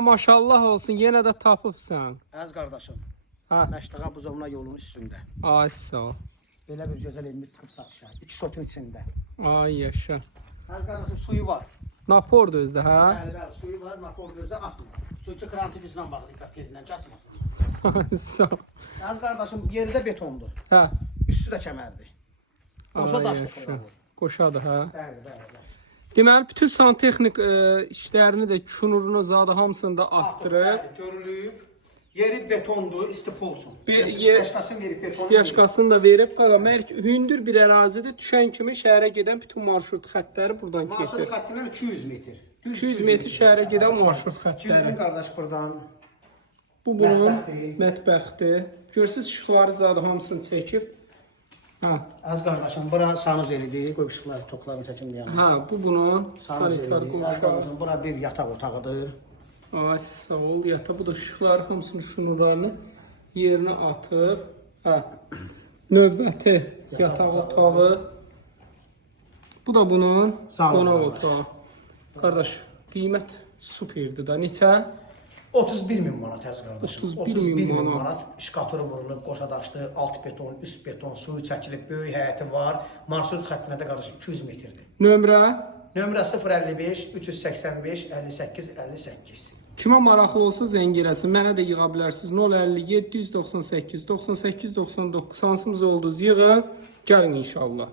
Maşallah olsun, yenə də tapıbsan. Əziz qardaşım, Hə. Məştaqa buzovna yolunun üstündə. Ay sağ ol. Belə bir gözəl evimiz çıxıb satışa. 2 sotun içində. Ay yaşa. Əziz qardaşım, suyu var. Napordu özdə, hə? Bəli, suyu var, napol gözlə açmır. Çünki krantı güclə bağlı diqqət yerindən açmasın. Ay sağ ol. Əziz qardaşım, yeri də betondur. Hə. Üstü də kəmərdir. Qoşa Ay daşlı yaşa. qoyulur. Qoşadır, hə? Bəli, bəli, bəli. Deməli, bütün santexnik işlərini də, künurunu, zadı hamısını da artdırıb. Bəli, görülüb. Yeri betondur, istip olsun. İstyaşkasını da verib. Hündür bir ərazidir. Düşən kimi şəhərə gedən bütün marşrut xəttləri buradan keçir. Marşrut xəttindən 200 metr. 200 metr şəhərə gedən marşrut xəttləri. Girin qardaş buradan. Bu bunun mətbəxdir. Görürsünüz, işıqları zadı hamısını çəkib. Hə. Az qardaşım, bura sanuz elidir. Qoy ışıqları, toklarını çəkin bir yana. Hə, bu bunun sanitar qovşağı. Bura bir yataq otağıdır. Ay sağ ol, yata. Bu da işıqları hamısının şunurlarını yerinə atıb. Hə. Növbəti yataq otağı. Bu da bunun qonaq otağı. Qardaş, qiymət superdir da. Neçə? 31.000 manat əziz qardaşım. 31.000 manat. İşqatırı vurulub, qoşa daşlı, alt beton, üst beton, suyu çəkilib, böyük həyəti var. Marşrut xəttinə də qardaşım 200 metrdir. Nömrə? Nömrə 055 385 58 58. Kimə maraqlı olsa zəng eləsin. Mənə də yığa bilərsiniz. 057 198 98 99 hansımız olduğunuz yığın. Gəlin inşallah.